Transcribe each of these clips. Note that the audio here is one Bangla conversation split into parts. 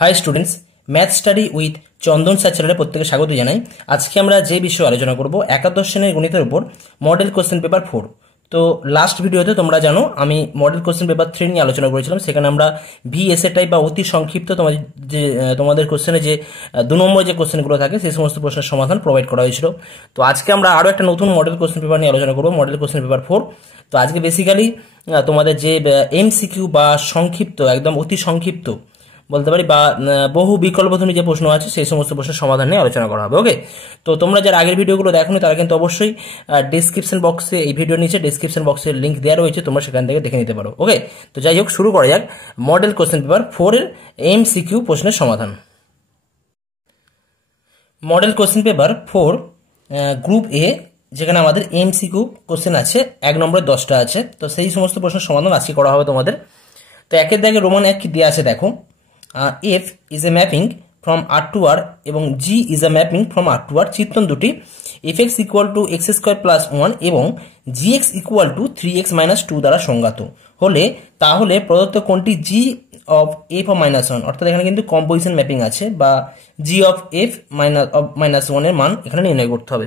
High students, math study with Chandan sir চ্যানেলে প্রত্যেকে স্বাগত জানাই। আজকে আমরা যে বিষয়ে আলোচনা করব একাদশ শ্রেণীর গণিতের উপর মডেল কোশ্চেন পেপার 4। তো লাস্ট ভিডিওতে তোমরা জানো আমি মডেল কোশ্চেন পেপার 3 নিয়ে আলোচনা করেছিলাম। সেখানে আমরা ভিএসএ টাইপ বা অতি সংক্ষিপ্ত তোমাদের কোশ্চেনে যে 2 নম্বর যে কোশ্চেনগুলো থাকে সেই সমস্ত প্রশ্নের সমাধান প্রোভাইড করা হয়েছিল। তো আজকে আমরা আরও একটা নতুন মডেল কোশ্চেন পেপার নিয়ে আলোচনা করবো, মডেল কোশ্চেন পেপার 4। তো আজকে বেসিক্যালি তোমাদের যে এমসিকিউ বা সংক্ষিপ্ত, একদম অতি সংক্ষিপ্ত বলতে পারি বা বহু বিকল্পধর্মী যে প্রশ্ন আছে সেই সমস্ত প্রশ্নের সমাধান নিয়ে আলোচনা করা হবে। ওকে, তো তোমরা যারা আগের ভিডিওগুলো দেখোনি তারা কিন্তু অবশ্যই ডিসক্রিপশন বক্সে, এই ভিডিওর নিচে ডিসক্রিপশন বক্সের লিঙ্ক দেওয়া রয়েছে, তোমরা সেখান থেকে দেখে নিতে পারো। ওকে, তো যাই হোক, শুরু করা যাক মডেল কোশ্চেন পেপার 4 এর এমসিকিউ প্রশ্নের সমাধান। মডেল কোশ্চেন পেপার 4 গ্রুপ এ, যেখানে আমাদের এমসিকিউ কোশ্চেন আছে 1 নম্বরের 10টা আছে। তো সেই সমস্ত প্রশ্নের সমাধান আজকে করা হবে তোমাদের। তো একের দাগে রোমান 1 কি দেওয়া আছে দেখো, f is a mapping from R to R এবং g is a mapping from R to R। চিত্রণ দুটি fx equal to x square plus 1 এবং gx equal to 3x minus 2 দ্বারা সংজ্ঞাত হলে তাহলে প্রদত্ত কোনটি g of f of minus 1, অর্থাৎ এখানে কিন্তু কম্পোজিশন ম্যাপিং আছে বা g of f minus 1 এর মান এখানে নির্ণয় করতে হবে।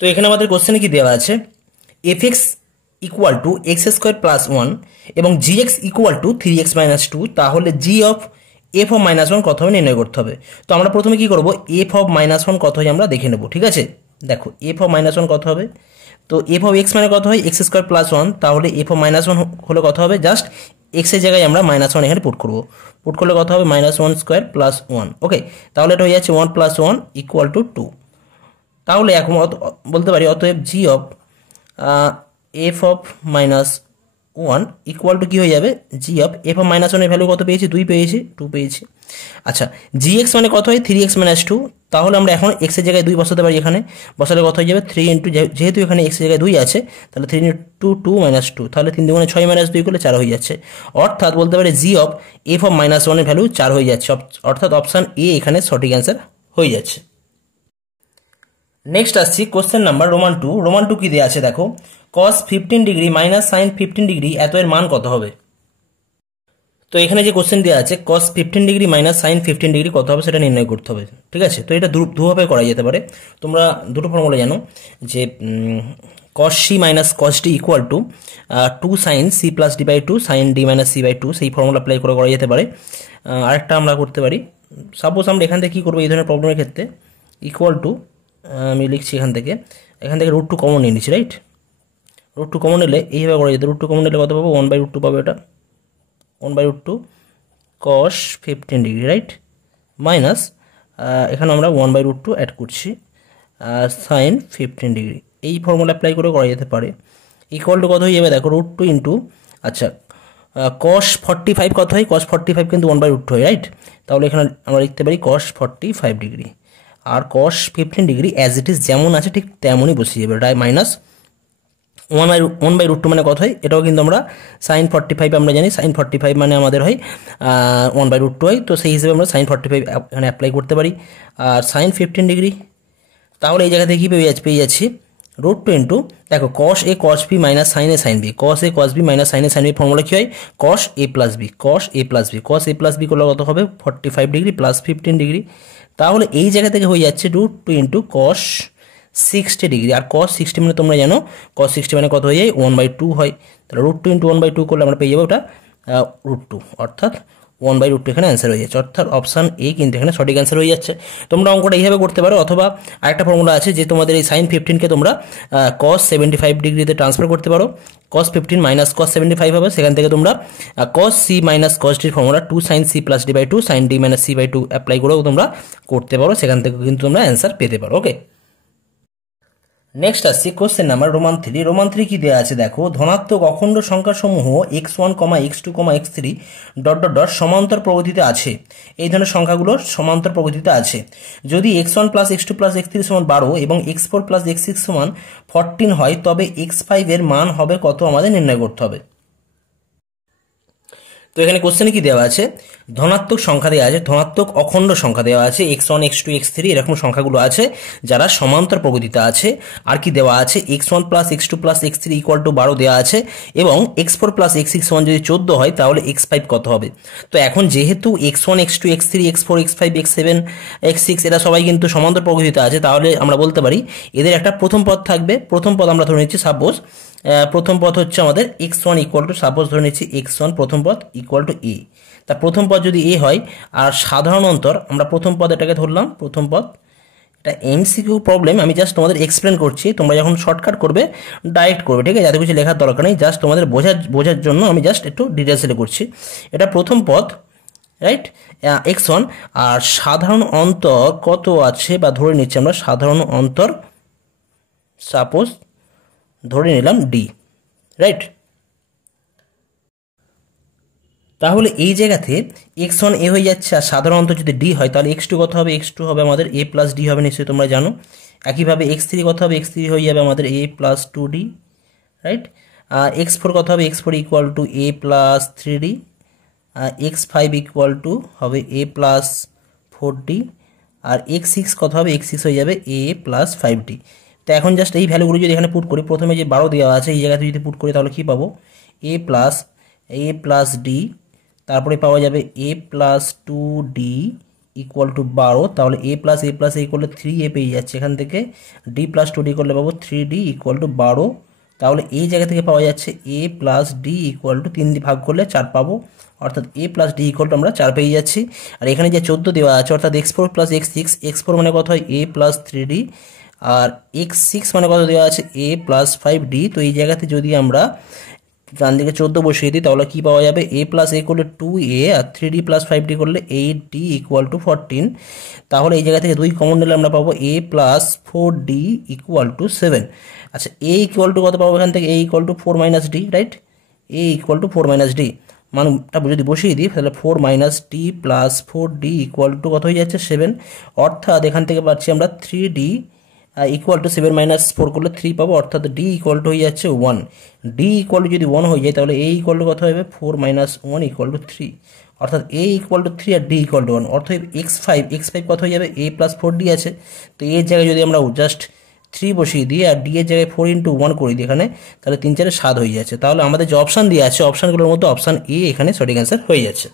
তো এখানে আমাদের কোশ্চেনে কি দেওয়া আছে, fx equal to x square plus 1 এবং gx equal to 3x minus 2, তাহলে g of f of minus 1 কত হবে নির্ণয় করতে হবে। তো আমরা প্রথমে কি করব, f অফ মাইনাস 1 কত হয় আমরা দেখে নেব। ঠিক আছে, দেখো f অফ মাইনাস 1 কত হবে। তো f অফ x মানে কত হয়, এক্স স্কোয়ার প্লাস 1, তাহলে f অফ মাইনাস 1 হলে কত হবে, জাস্ট x এর জায়গায় আমরা মাইনাস 1 এখানে পুট করবো। পুট করলে কত হবে, মাইনাস 1 স্কোয়ার প্লাস 1। ওকে, তাহলে এটা হয়ে যাচ্ছে 1 প্লাস 1 ইকুয়াল টু 2। তাহলে এখন বলতে পারি অতএব g of f of minus 1 equal to কী হয়ে যাবে, G of F of minus 1 এর ভ্যালু কত পেয়েছি, 2 পেয়েছি, 2 পেয়েছি। আচ্ছা, gx মানে কত হয়, 3x মাইনাস 2, তাহলে আমরা এখন x এর জায়গায় 2 বসাতে পারি। এখানে বসালে কত হয়ে যাবে, 3 ইন্টু, যেহেতু এখানে x এর জায়গায় 2 আছে তাহলে 3 ইন্টু 2 মাইনাস 2, তাহলে 3 দুগুণে 6 মাইনাস 2 করলে 4 হয়ে যাচ্ছে। অর্থাৎ বলতে পারি জি অফ এফ অফ মাইনাস 1 এর ভ্যালু 4 হয়ে যাচ্ছে, অর্থাৎ অপশান এ এখানে সঠিক অ্যান্সার হয়ে যাচ্ছে। নেক্সট আসছি কোশ্চেন নাম্বার রোমান 2। রোমান 2 কি দেওয়া আছে দেখো, cos 15 degree minus sine 15 degree এত এর মান কত হবে। তো এখানে যে কোশ্চেন দেওয়া আছে cos 15 degree minus sine 15 degree কত হবে সেটা নির্ণয় করতে হবে। ঠিক আছে, তো এটা দুভাবে করা যেতে পারে। তোমরা দুটো ফর্মুলা জানো যে cos c minus cos d equal to 2 sine c plus d by 2 sine d minus c by 2, সেই ফর্মুলা অ্যাপ্লাই করে করা যেতে পারে। আরেকটা আমরা করতে পারি, সাপোজ আমরা এখান থেকে কী করবো এই ধরনের প্রবলেমের ক্ষেত্রে, ইকুয়াল টু আমি লিখছি এখান থেকে রুট 2 কমন নিয়ে নিচ্ছি, রাইট। রুট 2 কমন নিলে এইভাবে করা যেত, রুট 2 কমন নিলে কত পাবো, 1/√2 পাবো, এটা 1/√2 cos 15 ডিগ্রি, রাইট, মাইনাস এখানে আমরা 1/√2 অ্যাড করছি সাইন 15 ডিগ্রি। এই ফর্মুলা অ্যাপ্লাই করে করা যেতে পারে। ইকুয়াল টু কত হয়ে যাবে দেখো, √2 ইন্টু, আচ্ছা cos 45 কত হয়, cos 45 কিন্তু 1/√2 হয়, রাইট। তাহলে এখানে আমরা লিখতে পারি cos 45 ডিগ্রি, আর cos 15 degree as it is যেমন আছে ঠিক তেমনই বসিয়ে যাবে, এটা মাইনাস 1/√2 মানে কত হয়, এটাও কিন্তু আমরা সাইন 45 আমরা জানি, সাইন 45 মানে আমাদের হয় 1/√2 হয়। তো সেই হিসেবে আমরা সাইন 45 এখানে অ্যাপ্লাই করতে পারি। আর সাইন 15 ডিগ্রি, তাহলে এই জায়গা থেকে কী পেয়ে যাচ্ছি, √2 ইন্টু, দেখো cos a cos b minus sine a sine b, cos a cos b minus sine a sine b formula কী হয়, cos a plus b, cos a plus b, cos a plus b করলে কত হবে, 45 ডিগ্রি প্লাস 15 ডিগ্রি। তাহলে এই জায়গা থেকে হয়ে যাচ্ছে √2 ইন্টু cos 60 ডিগ্রি, আর cos 60 মানে তোমরা জানো cos 60 মানে কত হয়ে যায়, 1/2 হয়। তাহলে √2 ইন্টু 1/2 করলে আমরা পেয়ে যাবো ওটা √2, অর্থাৎ 1/√2 এখানে অ্যান্সার হয়ে যাচ্ছে, অর্থাৎ অপশান এ কিন্তু এখানে সঠিক অ্যান্সার হয়ে যাচ্ছে। তোমরা অঙ্কটা এইভাবে করতে পারো, অথবা আরেকটা ফর্মুলা আছে যে তোমাদের এই সাইন 15কে তোমরা cos 75 ডিগ্রিতে ট্রান্সফার করতে পারো, cos 15 মাইনাস cos 75 হবে, সেখান থেকে তোমরা cos c minus cos d formula 2 sine c plus d by 2 sine d minus c by 2 apply করেও তোমরা করতে পারো, সেখান থেকে কিন্তু তোমরা অ্যান্সার পেতে পারো। ওকে, নেক্সট আসছি কোশ্চেন নাম্বার রোমান 3। রোমান 3 কি দেওয়া আছে দেখো, ধনাত্মক অখণ্ড সংখ্যাসমূহ x1, x2, x3 dot dot dot সমান্তর প্রগতিতে আছে। এই ধরনের সংখ্যাগুলো সমান্তর প্রগতিতে আছে। যদি x1 plus x2 plus x3 সমান 12 এবং x4 প্লাস x6 সমান 14 হয়, তবে x5 এর মান হবে কত আমাদের নির্ণয় করতে হবে। তো এখানে কোশ্চেনে কি দেওয়া আছে, ধনাত্মক সংখ্যা দেওয়া আছে, ধনাত্মক অখণ্ড সংখ্যা দেওয়া আছে, x1 x2 x3 এরকম সংখ্যাগুলো আছে যারা সমান্তর প্রগতিতে আছে। আর কি দেওয়া আছে, x1 plus x2 plus x3 equal to 12 দেওয়া আছে, এবং x4 প্লাস x6 সমান যদি 14 হয় তাহলে x5 কত হবে। তো এখন যেহেতু x1 x2 x3 x4 x5 x7 x6 এরা সবাই কিন্তু সমান্তর প্রগতিতে আছে, তাহলে আমরা বলতে পারি এদের একটা প্রথম পদ থাকবে। প্রথম পদ আমরা ধরে নিচ্ছি, সাপোজ প্রথম পদ হচ্ছে আমাদের x1 ইকুয়াল টু, সাপোজ ধরে নিচ্ছি x1 প্রথম পদ ইকুয়াল টু a। তা প্রথম পদ যদি a হয়, আর সাধারণ অন্তর আমরা প্রথম পদ এটাকে ধরলাম প্রথম পদ। এটা এমসিকিউ প্রবলেম, আমি জাস্ট তোমাদের এক্সপ্লেন করছি, তোমরা যখন শর্টকাট করবে ডাইরেক্ট করবে, ঠিক আছে, এত কিছু লেখার দরকার নেই, জাস্ট তোমাদের বোঝার জন্য আমি জাস্ট একটু ডিটেলসে করছি। এটা প্রথম পদ, রাইট, x1, আর সাধারণ অন্তর কত আছে বা ধরে নিচ্ছি আমরা সাধারণ অন্তর, সাপোজ ধরে নিলাম d, রাইট। তাহলে এই জায়গাতে x1 a হয়ে যাচ্ছে, আর সাধারণত যদি d হয় তাহলে x2 কত হবে, x2 হবে আমাদের a প্লাস d হবে, নিশ্চয়ই তোমরা জানো। একইভাবে x3 কত হবে, x3 হয়ে যাবে আমাদের a plus 2d, right. x4 কত হবে, x4 equal to a plus 3d, x5 equal to হবে a প্লাস 4d, আর x6 কত হবে, x6 হয়ে যাবে a প্লাস 5d। তো এখন জাস্ট এই ভ্যালুগুলো যদি এখানে পুট করি, প্রথমে যে 12 দেওয়া আছে এই জায়গাতে যদি পুট করি তাহলে কি পাবো, a প্লাস d, তারপরে পাওয়া যাবে a plus 2d equal to 12, তাহলে a প্লাস a করলে 3a পেয়ে যাচ্ছে, এখান থেকে d প্লাস 2d করলে পাবো 3d ইকুয়াল টু 12। তাহলে এই জায়গা থেকে পাওয়া যাচ্ছে a plus d equal to 3 দিয়ে ভাগ করলে 4 পাবো, অর্থাৎ a plus d equal to আমরা 4 পেয়ে যাচ্ছি। আর এখানে যে 14 দেওয়া আছে অর্থাৎ x4 প্লাস x6, x4 মানে কত হয় a plus 3d, R x6 মানে কত দেওয়া আছে a প্লাস 5d। তো এই জায়গাতে যদি আমরা ডান দিকে 14 বসিয়ে দিই তাহলে কি পাওয়া যাবে, a প্লাস a করলে 2a, আর 3d প্লাস 5d করলে 8d ইকুয়াল টু 14। তাহলে এই জায়গা থেকে 2 কমন নিলে আমরা পাবো a plus 4d equal to 7। আচ্ছা, a ইকুয়াল টু কত পাবো এখান থেকে, a equal two 4 minus d, right, a equal two 4 minus d, মানটা যদি বসিয়ে দিই তাহলে 4 minus d plus 4d equal to কত হয়ে যাচ্ছে 7, অর্থাৎ এখান থেকে পাচ্ছি আমরা 3d ইকুয়াল টু 7 মাইনাস 4 করলে 3 পাবো, অর্থাৎ d ইকুয়াল টু হয়ে যাচ্ছে 1। d ইকুয়াল টু যদি 1 হয়ে যায় তাহলে a ইকুয়াল টু কত হবে, 4 মাইনাস 1 ইকুয়াল টু 3, অর্থাৎ a ইকুয়াল টু 3 আর d ইকুয়াল টু 1, অর্থাৎ x5 কত হয়ে যাবে, a প্লাস 4d আছে। তো এর জায়গায় যদি আমরা জাস্ট 3 বসিয়ে দিই আর d এর জায়গায় 4 ইন্টু 1 করে দিই এখানে, তাহলে 3 4 7 হয়ে যাচ্ছে। তাহলে আমাদের যে অপশান দিয়ে আছে অপশানগুলোর মধ্যে অপশান এ এখানে সঠিক অ্যান্সার হয়ে যাচ্ছে।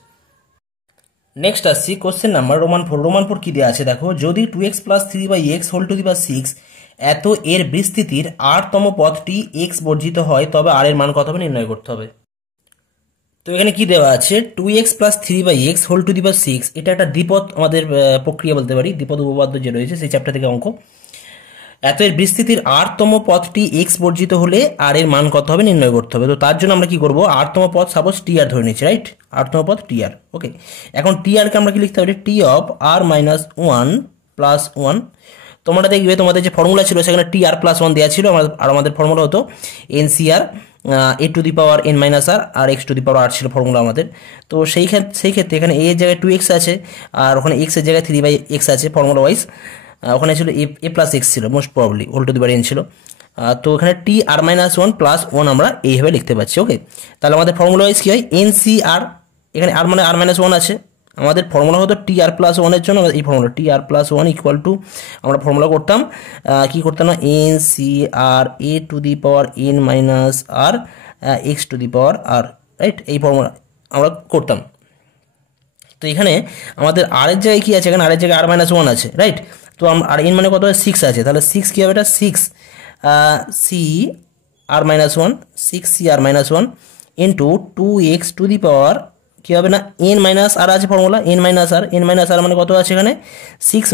নেক্সট আসছি কোশ্চেন নাম্বার রোমান 4। রোমান 4 কি দেওয়া আছে দেখো, যদি 2x plus 3x whole to the power 6 এত এর বিস্তৃতির r তম পদটি x বর্জিত হয় তবে r এর মান কত হবে নির্ণয় করতে হবে। তো এখানে কি দেওয়া আছে, 2x plus 3x whole to the power 6, এটা একটা দ্বিপদ আমাদের প্রক্রিয়া বলতে পারি, দ্বিপদ উপপাদ্য যে রয়েছে সেই চ্যাপ্টার থেকে অঙ্ক। এত এর বিস্তৃতির r-তম পদটি x বর্জিত হলে r এর মান কত হবে নির্ণয় করতে হবে। তো তার জন্য আমরা কি করব, r-তম পদ সাপোজ tr ধরে নিচ্ছি, রাইট, r-তম পদ tr, ওকে। এখন tr কে আমরা কি লিখতে পারি, t of r minus 1 plus 1। তোমরা দেখবে তোমাদের যে ফর্মুলা ছিল সেখানে tr প্লাস 1 দেওয়া ছিল, আর আমাদের ফর্মুলা হতো ncr a to the power n minus r x to the power r ছিল ফর্মুলা আমাদের। তো সেই ক্ষেত্রে এখানে a এর জায়গায় 2x আছে আর ওখানে x এর জায়গায় 3/x আছে ফর্মুলা ওয়াইজ, ওখানে ছিল a প্লাস এক্স ছিল most probably, whole to the power n ছিল। তো এখানে টি আর মাইনাস 1 প্লাস 1 আমরা এইভাবে লিখতে পাচ্ছি, ওকে। তাহলে আমাদের ফর্মুলা ওয়াইজ কী হয়, NCR, এখানে আর মানে আর মাইনাস 1 আছে, আমাদের ফর্মুলা হতো টি আর প্লাস 1-এর জন্য এই ফর্মুলা টি আর প্লাস 1 ইকুয়াল টু আমরা ফর্মুলা করতাম কি করতাম না, NCR a to the power n minus r x to the power r, right, এই ফর্মুলা আমরা করতাম। তো এখানে আমাদের আর এর জায়গায় কী আছে, এখানে আর এর জায়গায় আর মাইনাস 1 আছে, রাইট। তো আর এন মানে কত হয় 6 আছে, তাহলে 6 কী হবে, এটা 6 C R minus 1, 6 C R minus 1 into 2x to the power কী হবে না এন মাইনাস আর আছে ফর্মুলা এন মাইনাস আর মানে কত আছে এখানে 6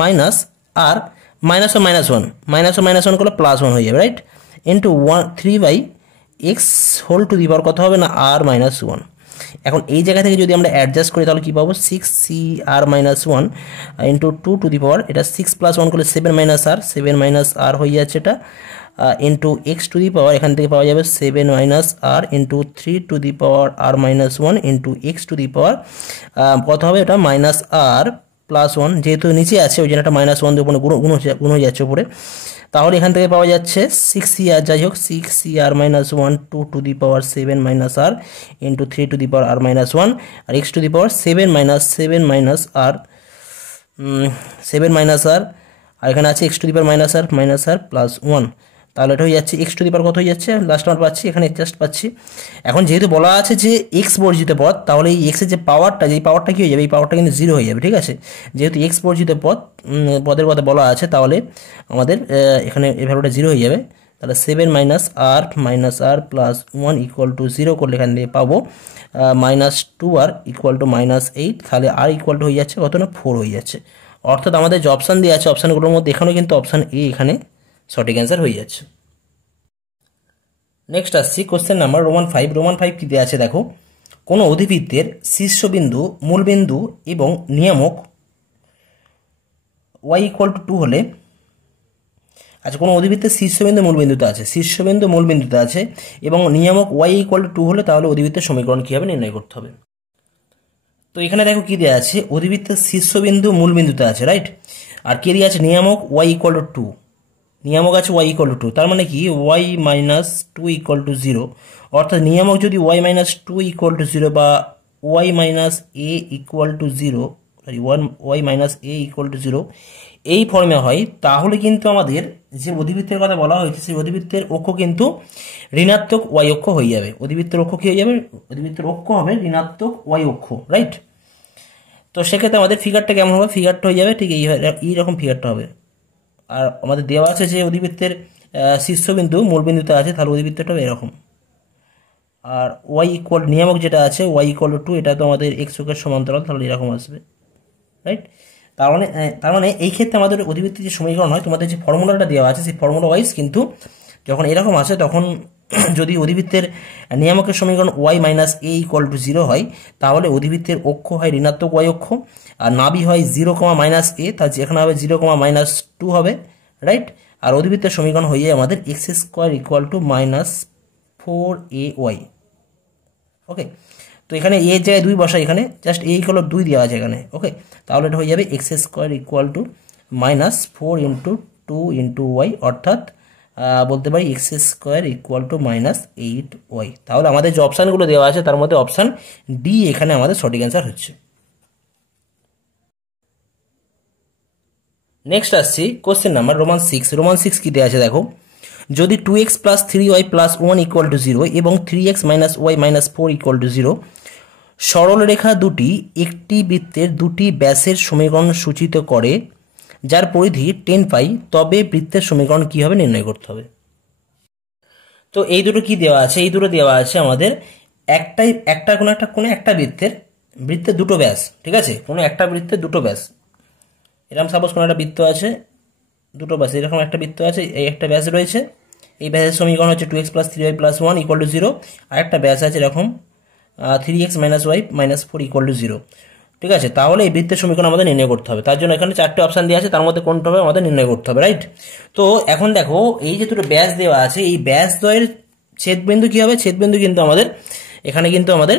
মাইনাস আর মাইনাস ওয়ান করলে প্লাস 1 হয়ে যাবে, right, into 3/x whole to the power কত হবে না আর মাইনাস 1। এখন এই জায়গা থেকে যদি আমরা অ্যাডজাস্ট করি তাহলে কী পাবো, 6 CR minus 1 into 2 to the power, এটা 6 প্লাস 1 করলে 7 মাইনাস আর হয়ে যাচ্ছে এটা, into x to the power এখান থেকে পাওয়া যাবে 7 minus R into 3 to the power R minus 1 into x to the power কত হবে এটা মাইনাস আর প্লাস 1, যেহেতু নিচে আছে ওই জন্য একটা -1 দিয়ে উপরে গুণ হয়ে যাচ্ছে উপরে। তাহলে এখান থেকে পাওয়া যাচ্ছে 6cr, যাই হোক 6cr minus 1 2 to the power 7 minus R into 3 to the power R minus 1 আর x to the power 7 minus R 7 minus R, আর এখানে আছে x to the power minus R plus 1। তাহলে এটা হয়ে যাচ্ছে x টু দি পাওয়ার কত হয়ে যাচ্ছে, লাস্ট আমার পাচ্ছি এখানে জাস্ট পাচ্ছি। এখন যেহেতু বলা আছে যে x বর্জিত পদ, তাহলে এই x এর যে পাওয়ারটা, যে পাওয়ারটা কি হয়ে যাবে, এই পাওয়ারটা কিন্তু 0 হয়ে যাবে, ঠিক আছে। যেহেতু x বর্জিত পদের কথা বলা আছে, তাহলে আমাদের এখানে এই ভ্যালুটা 0 হয়ে যাবে। তাহলে 7 minus R plus 1 equal to 0 করলে এখান থেকে পাবো -2r ইকুয়াল টু -8। তাহলে আর ইকুয়াল টু হয়ে যাচ্ছে কত না 4 হয়ে যাচ্ছে। অর্থাৎ আমাদের যে অপশান দিয়ে আছে অপশানগুলোর মধ্যে এখানেও কিন্তু অপশান এ এখানে সঠিক অ্যান্সার হয়ে যাচ্ছে। নেক্সট আসছি কোশ্চেন নাম্বার রোমান 5। রোমান 5 কি দেওয়া আছে দেখো, কোনো অধিবৃত্তের শীর্ষবিন্দু, মূলবিন্দু এবং নিয়ামক y ইকুয়াল টু 2 হলে, আচ্ছা কোনো অধিবৃত্তের শীর্ষবিন্দু মূলবিন্দুতে আছে, শীর্ষবিন্দু মূলবিন্দুতে আছে এবং নিয়ামক y ইকুয়াল টু 2 হলে তাহলে অধিবৃত্তের সমীকরণ কীভাবে নির্ণয় করতে হবে। তো এখানে দেখো কি দেওয়া আছে, অধিবৃত্তের শীর্ষবিন্দু মূলবিন্দুতে আছে, রাইট। আর কে দিয়ে আছে, নিয়ামক y ইকুয়াল টু 2, নিয়ামক আছে y ইকুয়াল টু 2, তার মানে কি y মাইনাস 2 ইকুয়াল টু 0। অর্থাৎ নিয়ামক যদি y মাইনাস 2 ইকুয়াল টু 0 বা y minus a equal to 0, sorry y minus a equal to 0 এই ফর্মে হয়, তাহলে কিন্তু আমাদের যে অধিবৃত্তের কথা বলা হয়েছে সেই অধিবৃত্তের অক্ষ কিন্তু ঋণাত্মক y অক্ষ হয়ে যাবে। অধিবৃত্তের অক্ষ কি হয়ে যাবে, অধিবৃত্তের অক্ষ হবে ঋণাত্মক y অক্ষ, রাইট। তো সেক্ষেত্রে আমাদের ফিগারটা কেমন হবে, ফিগারটা হয়ে যাবে ঠিক এইরকম ফিগারটা হবে। আর আমাদের দেওয়া আছে যে অধিবৃত্তের শীর্ষবিন্দু মূলবিন্দুতে আছে, তাহলে অধিবৃত্তটা এরকম। আর y ইকুয়াল, নিয়ামক যেটা আছে y ইকুয়াল টু 2, এটা তো আমাদের x অক্ষের সমান্তরাল, তাহলে এরকম আসবে, রাইট। তার মানে এই ক্ষেত্রে আমাদের অধিবৃত্তের যে সমীকরণ হয়, তোমাদের যে ফর্মুলাটা দেওয়া আছে সেই ফর্মুলা ওয়াইজ কিন্তু যখন এরকম আসে, তখন যদি অধিবৃত্তের নিয়ামকের সমীকরণ y minus a equal to 0 হয়, তাহলে অধিবৃত্তের অক্ষ হয় ঋণাত্মক y অক্ষ, আর নাভি হয় 0, মাইনাস a, তার যেখানে হবে 0, -2 হবে, রাইট। আর অধিবৃত্তের সমীকরণ হয়ে যায় আমাদের x square equal two -4ay। ওকে, তো এখানে এ জায়গায় 2 বসা, এখানে জাস্ট a ইকুয়াল 2 দেওয়া আছে এখানে। ওকে, তাহলে এটা হয়ে যাবে x square equal two -4 into 2 into y, অর্থাৎ বলতে পারি x square equal two -8y। তাহলে আমাদের যে অপশানগুলো দেওয়া আছে তার মধ্যে অপশান ডি এখানে আমাদের সঠিক অ্যান্সার হচ্ছে। নেক্সট আসছি কোশ্চেন নাম্বার রোমান 6। রোমান 6 কি দেওয়া আছে দেখো, যদি 2x plus 3y plus 1 equal to 0 এবং 3x minus y minus 4 equal to 0 সরল রেখা দুটি একটি বৃত্তের দুটি ব্যাসের সমীকরণ সূচিত করে যার পরিধি 10 পাই, তবে বৃত্তের সমীকরণ কীভাবে নির্ণয় করতে হবে। তো এই দুটো কি দেওয়া আছে, এই দুটো দেওয়া আছে আমাদের কোনো একটা বৃত্তের দুটো ব্যাস, ঠিক আছে, কোনো একটা বৃত্তের দুটো ব্যাস। এরকম সাপোজ কোনো একটা বৃত্ত আছে, দুটো ব্যাস, এরকম একটা বৃত্ত আছে, এই একটা ব্যাস রয়েছে, এই ব্যাসের সমীকরণ হচ্ছে 2x plus 3y plus 1 equal to 0, আর একটা ব্যাস আছে এরকম 3x minus y minus 4 equal to 0, ঠিক আছে। তাহলে এই বৃত্তের সমীকরণ আমাদের নির্ণয় করতে হবে। তার জন্য এখানে 4টে অপশান দেওয়া আছে, তার মধ্যে কোনটা হবে আমাদের নির্ণয় করতে হবে, রাইট। তো এখন দেখো এই যে দুটো ব্যাস দেওয়া আছে, এই ব্যাসদ্বয়ের ছেদবিন্দু কী হবে, ছেদবিন্দু কিন্তু আমাদের এখানে কিন্তু আমাদের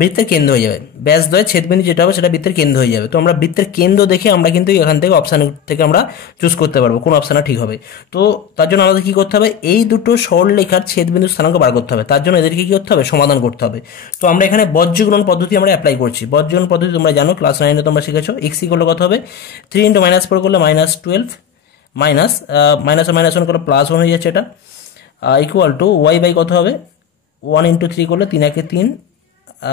বৃত্তের কেন্দ্র হয়ে যাবে। ব্যাসদ্বয়ের ছেদবিন্দু যেটা হবে সেটা বৃত্তের কেন্দ্র হয়ে যাবে। তো আমরা বৃত্তের কেন্দ্র দেখে আমরা কিন্তু এখান থেকে অপশান থেকে আমরা চুজ করতে পারবো কোন অপশানটা ঠিক হবে। তো তার জন্য আমাদের কী করতে হবে, এই দুটো সরলরেখার ছেদবিন্দু স্থানাঙ্ক বার করতে হবে। তার জন্য এদেরকে কী করতে হবে, সমাধান করতে হবে। তো আমরা এখানে বজ্রগুণন পদ্ধতি আমরা অ্যাপ্লাই করছি। বজ্রগুণন পদ্ধতি তোমরা জানো, ক্লাস 9-এ তোমরা শিখেছো। x ইকুয়াল কত হবে, 3 × -4 করলে -12, মাইনাস -1 করলে +1 হয়ে যাচ্ছে, এটা ইকুয়াল টু y বাই কত হবে, 1 × 3 করলে 3 × 3,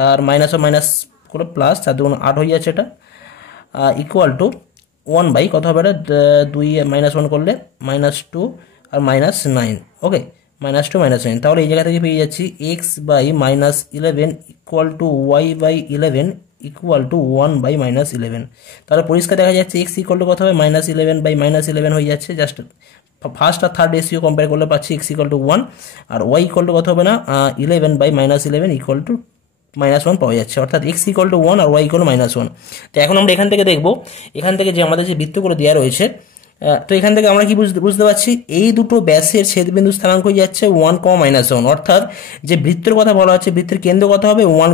আর মাইনাস করে প্লাস 4 × 8 হয়ে যাচ্ছে, এটা ইকুয়াল টু 1 বাই কত হবে, এটা 2 -1 করলে -2 আর -9। ওকে, -2 -9, তাহলে এই জায়গা থেকে পেয়ে যাচ্ছি x by -11 equal to y by 11 equal to 1 by -11। তাহলে পরিষ্কার দেখা যাচ্ছে x ইকুয়াল টু কত হবে, -11 বাই -11 হয়ে যাচ্ছে। জাস্ট ফার্স্ট আর থার্ড রেশিও কম্পেয়ার করলে পাচ্ছি x ইকুয়াল টু 1, আর y ইকুয়াল টু কত হবে না, 11 বাই -11 ইকুয়াল টু -1 পাওয়া যাচ্ছে। অর্থাৎ x ইকুয়াল টু 1 আর y ইকুয়াল টু -1। তো এখন আমরা এখান থেকে দেখবো, এখান থেকে যে আমাদের যে বৃত্তগুলো দেওয়া রয়েছে তো এখান থেকে আমরা কি বুঝতে পারছি, এই দুটো ব্যাসের ছেদবিন্দু স্থানাঙ্ক হয়ে যাচ্ছে 1, অর্থাৎ যে বৃত্তের কথা বলা হচ্ছে বৃত্তের কেন্দ্র কত হবে 1,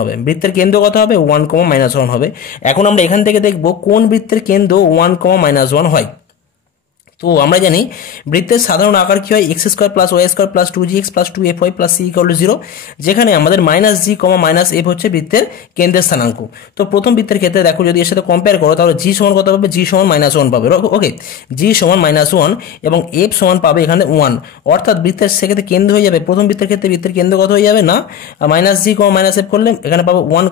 হবে, বৃত্তের কেন্দ্র কত হবে 1, হবে। এখন আমরা এখান থেকে দেখব কোন বৃত্তের কেন্দ্র 1, হয়। তো আমরা জানি বৃত্তের সাধারণ আকার কি হয়, x square plus y square plus 2gx plus 2fy plus c = 0, যেখানে আমাদের -g, -f হচ্ছে বৃত্তের কেন্দ্রের স্থানাঙ্ক। তো প্রথম বৃত্তের ক্ষেত্রে দেখো যদি এর সাথে কম্পেয়ার করো তাহলে g সমান কত পাবে, g সমান -1 পাবে। ওকে, g সমান -1 এবং f সমান পাবে এখানে 1, অর্থাৎ বৃত্তের সেক্ষেত্রে কেন্দ্র হয়ে যাবে, প্রথম বৃত্তের ক্ষেত্রে বৃত্তের কেন্দ্র কত হয়ে যাবে না -g, -f করলে এখানে পাবো 1,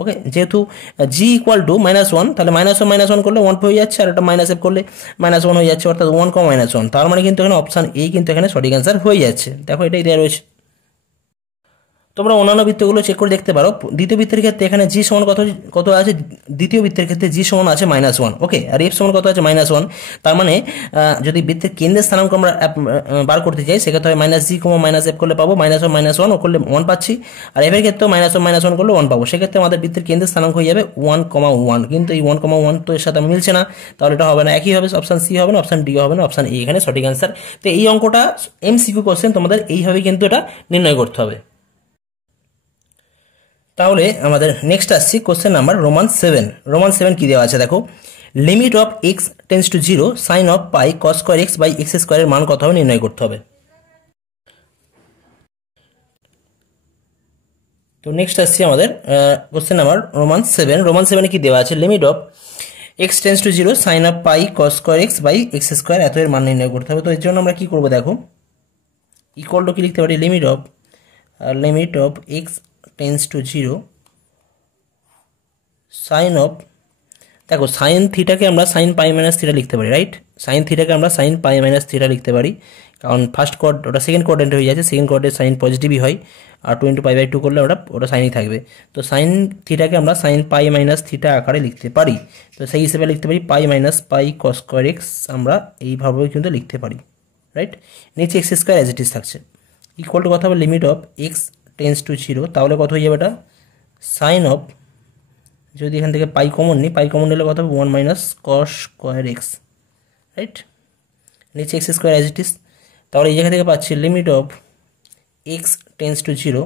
ওকে, যেহেতু g = -1 তাহলে -1 করলে 1 হয়ে যাচ্ছে, আর এটা -f করলে -1 হয়ে যাচ্ছে, অর্থাৎ 1, তার মানে কিন্তু এখানে অপশন এ কিন্তু এখানে সঠিক অ্যান্সার হয়ে যাচ্ছে। দেখো এটাই দেওয়া রয়েছে। তোমরা অন্যান্য বৃত্তগুলো চেক করে দেখতে পারো। দ্বিতীয় বৃত্তের ক্ষেত্রে এখানে জি সমান কত আছে, দ্বিতীয় বৃত্তের ক্ষেত্রে জি সমান আছে -1, ওকে, আর এফ সমান কত আছে -1। তার মানে যদি বৃত্তের কেন্দ্রের স্থানাঙ্ক আমরা বার করতে চাই সেক্ষেত্রে হয় -g, -f করলে পাবো -1 ও করলে 1 পাচ্ছি, আর এফ এর ক্ষেত্রেও -1 করলে 1 পাবো। সেক্ষেত্রে আমাদের বৃত্তের কেন্দ্রের স্থানাঙ্ক হয়ে যাবে 1, কিন্তু এই 1, তো এর সাথে মিলছে না, তাহলে এটা হবে না, একই হবে, অপশন সি হবে না, অপশন ডি হবে না, অপশন এ এখানে সঠিক অ্যান্সার। তো এই অঙ্কটা এমসিকিউ কোশ্চেন, তোমাদের এইভাবে কিন্তু এটা নির্ণয় করতে হবে। তাহলে আমাদের নেক্সট আসছি কোশ্চেন নাম্বার রোমান 7 কি দেওয়া আছে দেখো, limit of x tends to 0 sine of pi cos square x by x স্কয়ারের মান কত হবে নির্ণয় করতে হবে। তো নেক্সট আসছি আমাদের কোশ্চেন নাম্বার রোমান 7 কি দেওয়া আছে, limit of x tends to 0 sine of pi cos square x by x square এত এর মান নির্ণয় করতে হবে। তো এর জন্য আমরা কি করব দেখো, ইকুয়াল টু কি লিখতে পারি, limit of x tends to 0 sine of, দেখো সাইন থিটাকে আমরা সাইন পাই মাইনাস থিটা লিখতে পারি, রাইট, সাইন থিটাকে আমরা সাইন পাই মাইনাস থিটা লিখতে পারি, কারণ ফার্স্ট কোয়াড ওটা সেকেন্ড কোয়াড্রেন্ট হয়ে যাচ্ছে, সেকেন্ড কোয়াড্রেন্ট সাইন পজিটিভই হয়, আর 2 × π/2 করলে ওটা সাইনই থাকবে। তো সাইন থিটাকে আমরা সাইন পাই মাইনাস থিটা আকারে লিখতে পারি, তো সেই হিসেবে লিখতে পারি pi minus pi cos square x, আমরা এইভাবেও কিন্তু লিখতে পারি, রাইট। নিচে x square as it is থাকছে, ইকুয়াল টু কথা হবে limit of x tends to 0, তাহলে কত হয়ে যাবে এটা সাইন অফ, যদি এখান থেকে পাই কমন নিই, পাই কমন নিলে কত হবে 1 - cos স্কয়ার এক্স, রাইট, নিচে x square as it is. তাহলে এই জায়গা থেকে পাচ্ছি limit of x tends to 0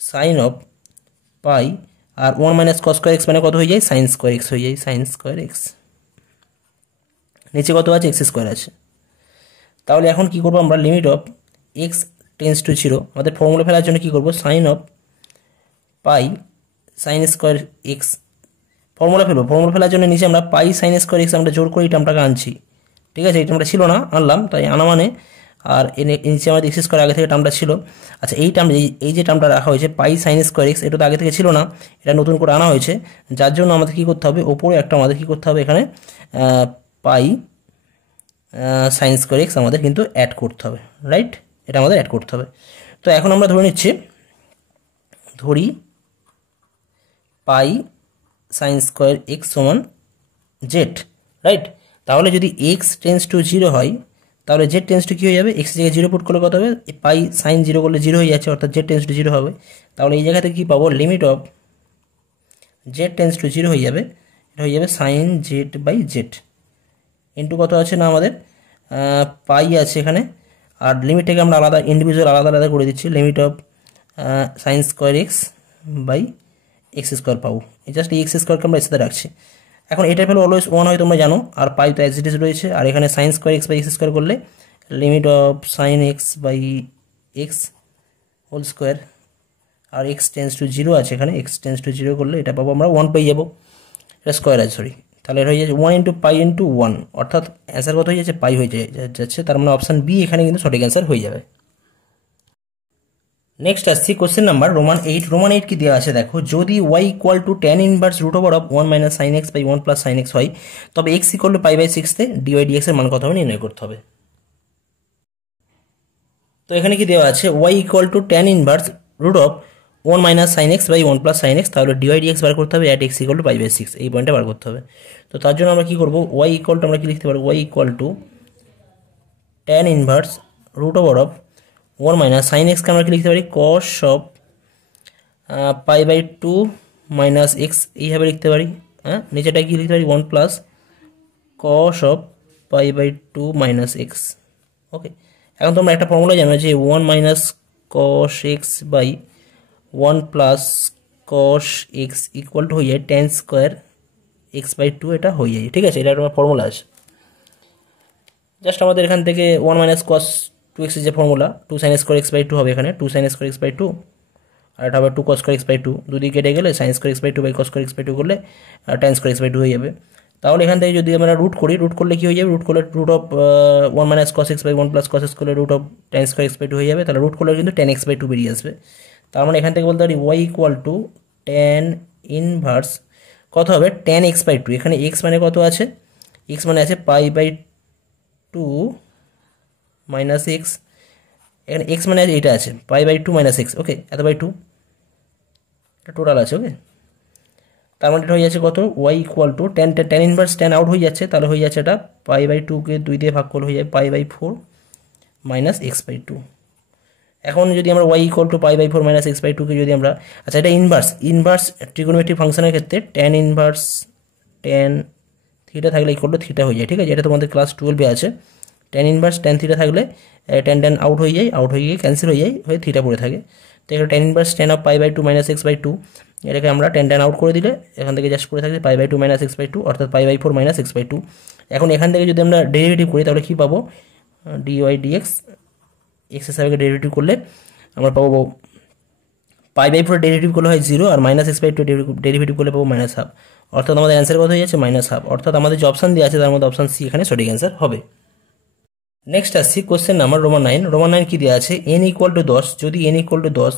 sine of pi, আর 1 - cos স্কয়ার এক্স মানে কত হয়ে যায় সাইন স্কয়ার এক্স হয়ে যায়, সাইন স্কয়ার এক্স, নিচে কত আছে এক্স স্কয়ার আছে। তাহলে এখন কি করবো আমরা, limit of x tends to 0 আমাদের ফর্মুলা ফেলার জন্য কি করবো, sine of pi sine square x, formula ফেলার জন্য নিচে আমরা পাই সাইন স্কয়ার এক্স আমরা জোর করে এই টার্মটাকে আনছি, ঠিক আছে, এই টার্মটা ছিল না, আনলাম, তাই আনা মানে, আর নিচে আমাদের এক্স স্কয়ার আগে থেকে টার্মটা ছিল। আচ্ছা এই টার্ম, এই যে টার্মটা রাখা হয়েছে পাই সাইন স্কয়ার এক্স, এটা তো আগে থেকে ছিল না, এটা নতুন করে আনা হয়েছে, যার জন্য আমাদের কী করতে হবে, ওপরে একটা আমাদের কী করতে হবে এখানে পাই সাইন স্কয়ার এক্স আমাদের কিন্তু অ্যাড করতে হবে, রাইট, এটা আমাদের অ্যাড করতে হবে। তো এখন আমরা ধরি পাই সাইন স্কয়ার এক্স সমান জেড, রাইট। তাহলে যদি এক্স টেন্স টু 0 হয় তাহলে জেড টেন্স টু কী হয়ে যাবে, এক্স জায়গায় 0 পুট করলে কত হবে, পাই সাইন 0 করলে 0 হয়ে যাচ্ছে, অর্থাৎ জেড টেন্স টু 0 হবে। তাহলে এই জায়গা থেকে কী পাবো, limit of z tends to 0 হয়ে যাবে, এটা হয়ে যাবে sine z by z into কত আছে না আমাদের পাই আছে এখানে, আর লিমিটটাকে আমরা আলাদা ইন্ডিভিজুয়াল আলাদা করে দিচ্ছি, limit of sine square x by x square পাবো, জাস্ট এই এক্স স্কয়ারকে আমরা এর সাথে রাখছি। এখন এটার ভ্যালু অলওয়েজ 1 হয় তোমরা জানো, আর পাই তো অ্যাজ ইট ইজ রয়েছে, আর এখানে sine square x by x square করলে limit of sine x by x whole square, আর এক্স টেন্স টু 0 আছে এখানে, এক্স টেন্স টু 0 করলে এটা পাবো আমরা 1 পেয়ে যাবো, এটা স্কোয়ার আছে সরি, তাহলে এটা হয়ে যাচ্ছে 1 × π × 1, অর্থাৎ অ্যান্সার কত হয়ে যাচ্ছে পাই হয়ে যাচ্ছে, তার মানে অপশান বি এখানে কিন্তু সঠিক অ্যান্সার হয়ে যাবে। নেক্সট আসছি কোশ্চেন নাম্বার রোমান 8 কি দেওয়া আছে দেখো, যদি y = tan inverse √1 - sin x by 1 + sin x হয় তবে x = π/6 dy dx এর মান কত হবে নির্ণয় করতে হবে। তো এখানে কি দেওয়া আছে, y = tan inverse √1 - sin x by 1 + sin x, তাহলে dy dx বার করতে হবে, x = π/6 এই পয়েন্টটা বার করতে হবে। তো তার জন্য আমরা কি করব, y = আমরা কি লিখতে পারবো, y = tan inverse √1 - sin x কে আমরা কি লিখতে পারি, cos অফ π/2 - x এইভাবে লিখতে পারি, হ্যাঁ, নিচেটা কি লিখতে পারি 1 + cos of π/2 minus x. Okay, এখন তোমরা একটা ফর্মুলা জানো যে 1 minus cos x by 1 plus cos x equal to হয়ে যায় tan স্কোয়ার x/2, এটা হয়ে যায়। ঠিক আছে, এটা একটা ফর্মুলা আছে। জাস্ট আমাদের এখান থেকে 1 মাইনাস cos 2x যে ফর্মুলা 2 sin স্কোয়ার x/2 হবে, এখানে 2 sin স্কোয়ার x/2 আর এটা হবে 2 cos স্কোয়ার x/2, দুদিকে কেটে গেলে sin square x/2 by cos square x/2 করলে tan স্কোয়ার x/2 হয়ে যাবে। তাহলে এখান থেকে যদি আমরা রুট করি, রুট করলে কি হয়ে যাবে, রুট করলে root of 1 minus cos x by 1 plus cos x করলে root of tan square x/2 হয়ে যাবে। তাহলে রুট করলে কিন্তু tan x/2 বেরিয়ে আসবে। তার মানে এখান থেকে বলতে পারি y equal two tan inverse কত হবে, tan x/2। এখানে x মানে কত আছে, x মানে আছে π/2 মাইনাস এক্স, এখানে x মানে এটা আছে π/2 মাইনাস এক্স। ওকে, এত বাই 2 এটা টোটাল আছে। ওকে, তার মানে এটা হয়ে যাচ্ছে কত, y equal two tan inverse tan out হয়ে যাচ্ছে, তাহলে হয়ে যাচ্ছে এটা π/2কে 2 দিয়ে ভাগ করলে হয়ে যায় π/4 মাইনাস x/2। এখন যদি আমরা y ইকুয়াল টু π/4 মাইনাস x/2কে যদি আমরা, আচ্ছা এটা ইনভার্স ট্রিগোনোমেট্রিক ফাংশনের ক্ষেত্রে tan ইনভার্স tan থিটা থাকলে ইকুয়াল টু থিটা হয়ে যায়। ঠিক আছে, এটা তোমাদের ক্লাস 12-এ আছে। tan ইনভার্স tan থিটা থাকলে tan আউট হয়ে যায়, ক্যান্সেল হয়ে যায়, হয়ে থিটা পড়ে থাকে। তো এখানে tan inverse tan of π/2 minus x/2, এটাকে আমরা tan আউট করে দিলে এখান থেকে জাস্ট করে থাকবে π/2 মাইনাস x/2 অর্থাৎ π/4 মাইনাস x/2। এখন এখান থেকে যদি আমরা ডেরিভেটিভ করি তাহলে কি পাবো, dy dx x এর সাপেক্ষে ডেরিভেটিভ করলে আমরা পাবো π/4 ডেরিভেটিভ করলে হয় 0 আর মাইনাস x/2 ডেরিভেটিভ করলে পাবো মাইনাস হাফ, অর্থাৎ আমাদের অ্যান্সার কত হয়ে যাচ্ছে মাইনাস হাফ। অর্থাৎ আমাদের যে অপশান দেওয়া আছে তার মধ্যে অপশান সি এখানে সঠিক অ্যান্সার হবে। নেক্সট আসছি কোশ্চেন নাম্বার রোমান 9 কি দেওয়া আছে, n ইকুয়াল টু 10, যদি n equal to 10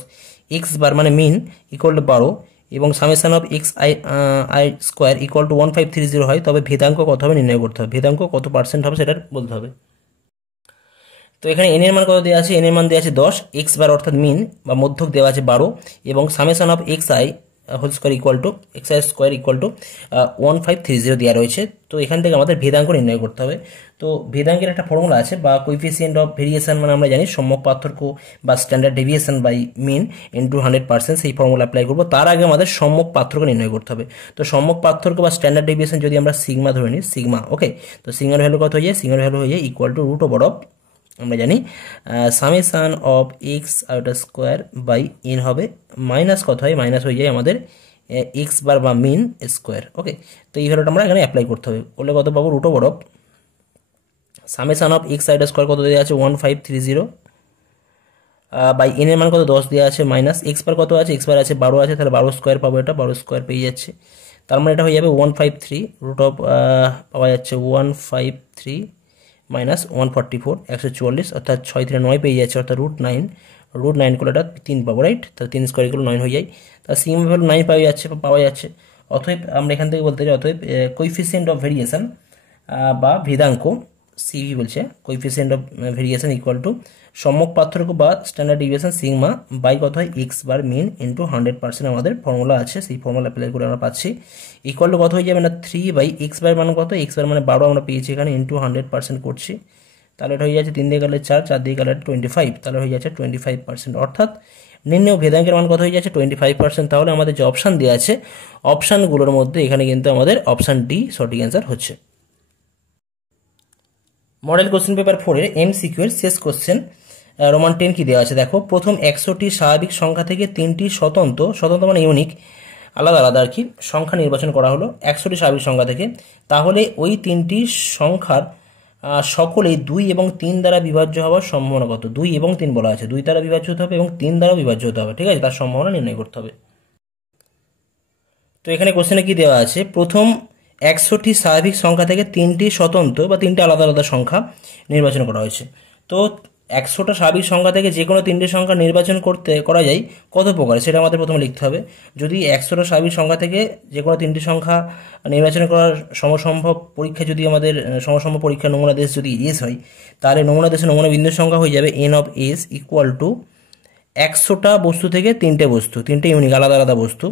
x bar মানে মিন ইকুয়াল টু 12 এবং summation of x i square equal to 1530 হয়, তবে ভেদাঙ্ক কত হবে নির্ণয় করতে হবে। ভেদাঙ্ক কত পার্সেন্ট হবে সেটা বলতে হবে। তো এখানে n এর মান কত দেওয়া আছে, n এর মান দেওয়া আছে 10, এক্স বার অর্থাৎ মিন বা মধ্যক দেওয়া আছে 12 এবং summation of x i whole square equal to x i square equal to 1530 দেওয়া রয়েছে। তো এখান থেকে আমাদের ভেদাঙ্ক নির্ণয় করতে হবে। তো ভেদাঙ্কের একটা ফর্মুলা আছে বা কোইফিসিয়েন্ট অফ ভেরিয়েশন, মানে আমরা জানি সম্যক পার্থক্য বা standard deviation by mean into 100%, সেই ফর্মুলা অ্যাপ্লাই করবো। তার আগে আমাদের সম্যক পার্থক্য নির্ণয় করতে হবে। তো সম্যক পার্থক্য বা স্ট্যান্ডার্ড ডেভিয়েশন যদি আমরা সিগমা ধরে নিই, সিগমা, ওকে, তো সিগমার ভ্যালু কত হয়ে যায়, সিগমার ভ্যালু হয়ে যায় equal to root over of, আমরা জানি সামেশন অফ এক্স আইটা স্কোয়ার বাই এন হবে, মাইনাস কত হয়, মাইনাস হয়ে যায় আমাদের এক্স বার বা মিন স্কোয়ার। ওকে, তো এই ভ্যালুটা আমরা এখানে অ্যাপ্লাই করতে হবে। করলে কত পাবো, root over of summation of x আইটা স্কোয়ার কত দেওয়া আছে 1530 বাই এন এর মান কত 10 দেওয়া আছে, মাইনাস এক্স বার কত আছে, এক্স বার আছে 12 আছে, তাহলে 12 স্কোয়ার পাবো, এটা 12 স্কোয়ার পেয়ে যাচ্ছে। তার মানে এটা হয়ে যাবে 153 রুট অফ পাওয়া যাচ্ছে 153 মাইনাস 144 144, অর্থাৎ 6 3 9 পেয়ে যাচ্ছে, অর্থাৎ রুট 9 করলে এটা 3 পাবো, রাইট। তাহলে 3 স্কোয়ার ইকুয়াল 9 হয়ে যায়। তাহলে সিএম ভ্যালু 9 পাওয়া যাচ্ছে। অতএব আমরা এখান থেকে বলতে পারি, অতএব কোইফিসিয়েন্ট অফ ভেরিয়েশন বা ভেদাঙ্ক সিভি বলছে, coefficient of variation equal to সম্যক পার্থক্য বা স্ট্যান্ডার্ড ডেভিয়েশন সিগমা বাই কত হয় এক্স বার মিন ইন্টু 100%, আমাদের ফর্মুলা আছে, সেই ফর্মুলা অ্যাপ্লাই করে আমরা পাচ্ছি ইকুয়াল টু কত হয়ে যাবে না 3 বাই এক্স বার মানে কত, এক্স বার মানে 12 আমরা পেয়েছি এখানে, ইন্টু 100% করছি, তাহলে এটা হয়ে যাচ্ছে 3 দিয়ে গেলে 4, 4 দিয়ে গেলে 25, তাহলে হয়ে যাচ্ছে 25%, অর্থাৎ নির্ণয় ভেদাঙ্কের মান কত হয়ে যাচ্ছে 25%। তাহলে আমাদের যে অপশান দেওয়া আছে অপশানগুলোর মধ্যে এখানে কিন্তু আমাদের অপশান ডি সঠিক অ্যান্সার হচ্ছে। মডেল কোশ্চেন পেপার 4-এর MCQ এর শেষ কোশ্চেন রোমান 10 কি দেওয়া আছে দেখো, প্রথম 100টি স্বাভাবিক সংখ্যা থেকে 3টি স্বতন্ত্র মানে ইউনিক আলাদা আর কি সংখ্যা নির্বাচন করা হলো 100টি স্বাভাবিক সংখ্যা থেকে, তাহলে ওই 3টি সংখ্যার সকলেই 2 এবং 3 দ্বারা বিভাজ্য হওয়ার সম্ভাবনা কত। 2 এবং 3 বলা আছে, 2 দ্বারা বিভাজ্য হতে হবে এবং 3 দ্বারা বিভাজ্য হতে হবে, ঠিক আছে, তার সম্ভাবনা নির্ণয় করতে হবে। তো এখানে কোশ্চেনে কি দেওয়া আছে, প্রথম 100টি স্বাভাবিক সংখ্যা থেকে 3টি স্বতন্ত্র বা 3টি আলাদা সংখ্যা নির্বাচন করা হয়েছে। তো 100টা স্বাভাবিক সংখ্যা থেকে যে কোনো 3টি সংখ্যা নির্বাচন করা যায় কত প্রকার, সেটা আমাদের প্রথমে লিখতে হবে। যদি 100টা স্বাভাবিক সংখ্যা থেকে যে কোনো 3টি সংখ্যা নির্বাচন করার সমসম্ভব পরীক্ষা, যদি আমাদের সমসম্ভব পরীক্ষার নমুনা দেশ যদি এস হয়, তাহলে নমুনা দেশের নমুনা বিন্দুর সংখ্যা হয়ে যাবে N of S equal to 100টা বস্তু থেকে 3টে ইউনিক আলাদা বস্তু।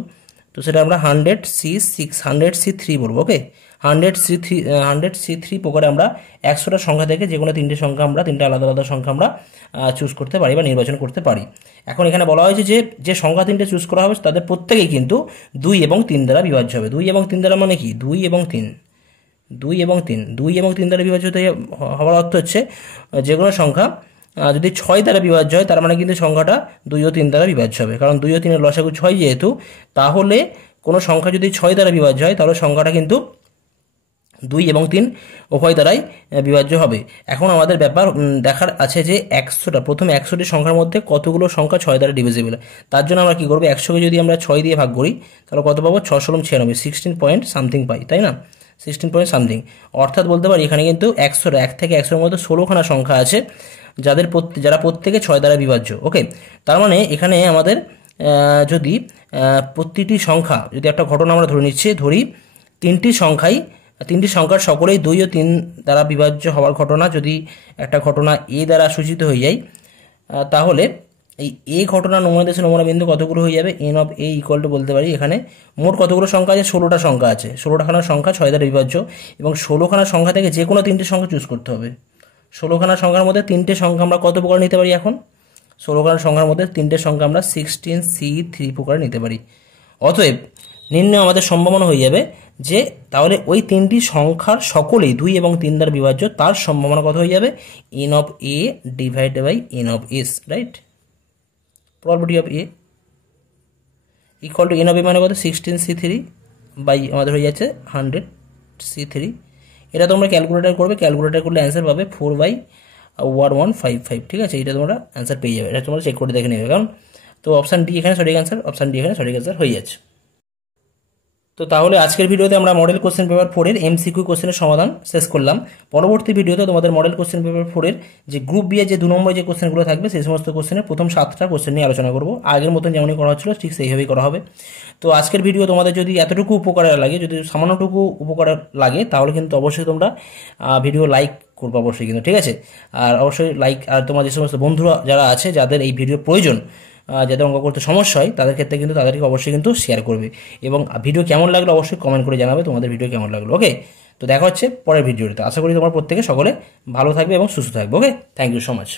তো সেটা আমরা 100C3 বলবো, ওকে, 100C3 প্রকারে আমরা 100টা সংখ্যা থেকে যে কোনো 3টে সংখ্যা আমরা 3টে আলাদা সংখ্যা আমরা চুজ করতে পারি বা নির্বাচন করতে পারি। এখন এখানে বলা হয়েছে যে সংখ্যা 3টে চুজ করা হবে তাদের প্রত্যেকেই কিন্তু 2 এবং 3 দ্বারা বিভাজ্য হবে। 2 এবং 3 দ্বারা মানে কি, 2 এবং 3 2 এবং 3, 2 এবং 3 দ্বারা বিভাজ্য হওয়ার অর্থ হচ্ছে যে কোনো সংখ্যা যদি 6 দ্বারা বিভাজ্য হয় তার মানে কিন্তু সংখ্যাটা 2 ও 3 দ্বারা বিভাজ্য হবে, কারণ 2 ও 3 এর লসাগু 6 যেহেতু, তাহলে কোনো সংখ্যা যদি 6 দ্বারা বিভাজ্য হয় তাহলে সংখ্যাটা কিন্তু 2 এবং 3 উভয় দ্বারাই বিভাজ্য হবে। এখন আমাদের ব্যাপার দেখার আছে যে 100টা প্রথম 100টি সংখ্যার মধ্যে কতগুলো সংখ্যা 6 দ্বারা ডিভিজিবল। তার জন্য আমরা কি করব, 100কে যদি আমরা 6 দিয়ে ভাগ করি তাহলে কত পাবো, 6 × 96, 16 পয়েন্ট সামথিং পাই, তাই না, 16 পয়েন্ট সামথিং। অর্থাৎ বলতে পারি এখানে কিন্তু 1 থেকে 100-এর মধ্যে 16খানা সংখ্যা আছে যারা প্রত্যেকে 6 দ্বারা বিভাজ্য। ওকে, তার মানে এখানে আমাদের যদি প্রতিটি সংখ্যা, যদি একটা ঘটনা আমরা ধরি তিনটি সংখ্যার সকলেই 2 ও 3 দ্বারা বিভাজ্য হওয়ার ঘটনা, যদি একটা ঘটনা এ দ্বারা সূচিত হয়ে যায় তাহলে এই এ ঘটনার নমুনা দেশে নমুনা বিন্দু কতগুলো হয়ে যাবে, n of a equal two বলতে পারি এখানে মোট কতগুলো সংখ্যা আছে, 16টা সংখ্যা আছে, 16খানা সংখ্যা 6 দ্বারা বিভাজ্য, এবং 16খানা সংখ্যা থেকে যে কোনো 3টে সংখ্যা চুজ করতে হবে। 16খানা সংখ্যার মধ্যে 3টে সংখ্যা আমরা কত প্রকার নিতে পারি, এখন 16খানা সংখ্যার মধ্যে 3টে সংখ্যা আমরা 16C3 প্রকারে নিতে পারি। অতএব নির্ণয় আমাদের সম্ভাবনা হয়ে যাবে যে তাহলে ওই 3টি সংখ্যার সকলেই 2 এবং 3 দ্বারা বিভাজ্য, তার সম্ভাবনা কত হয়ে যাবে, n of a divided by n of s, right. Probability of a equal to n of a মানে কত, 16C3 বাই আমাদের হয়ে যাচ্ছে 100C3। এটা তোমরা ক্যালকুলেটর করবে, ক্যালকুলেটর করলে অ্যান্সার পাবে 4/1155, ঠিক আছে। এটা তোমরা অ্যান্সার পেয়ে যাবে, এটা তোমরা চেক করে দেখে নেবে, কারণ তো অপশান ডি এখানে সঠিক অ্যান্সার, অপশান ডি এখানে সঠিক অ্যান্সার হয়ে যাচ্ছে। তো তাহলে আজকের ভিডিওতে আমরা মডেল কোশ্চেন পেপার 4-এর MCQ কোশ্চেনের সমাধান শেষ করলাম। পরবর্তী ভিডিওতে তোমাদের মডেল কোশ্চেন পেপার 4-এর যে গ্রুপ বি এর যে 2 নম্বর যে কোশ্চেনগুলো থাকবে সেই সমস্ত কোশ্চেনের প্রথম 7টা কোশ্চেন নিয়ে আলোচনা করব। আগের মতন যেমনই করা হচ্ছিল ঠিক সেইভাবেই করা হবে। তো আজকের ভিডিও তোমাদের যদি এতটুকু উপকার লাগে, যদি সামান্যটুকু উপকার লাগে, তাহলে কিন্তু অবশ্যই তোমরা ভিডিও লাইক করবো অবশ্যই কিন্তু, ঠিক আছে। আর অবশ্যই লাইক, আর তোমার যে সমস্ত বন্ধুরা যারা আছে যাদের এই ভিডিও প্রয়োজন, যাদের অঙ্ক করতে সমস্যা হয় তাদের ক্ষেত্রে কিন্তু তাদেরকে অবশ্যই কিন্তু শেয়ার করবে, এবং ভিডিও কেমন লাগলো অবশ্যই কমেন্ট করে জানাবে তোমাদের ভিডিও কেমন লাগলো। ওকে, তো দেখা হচ্ছে পরের ভিডিওতে। আশা করি তোমার প্রত্যেকে সকলে ভালো থাকবে এবং সুস্থ থাকবে। ওকে, থ্যাংক ইউ সো মাচ।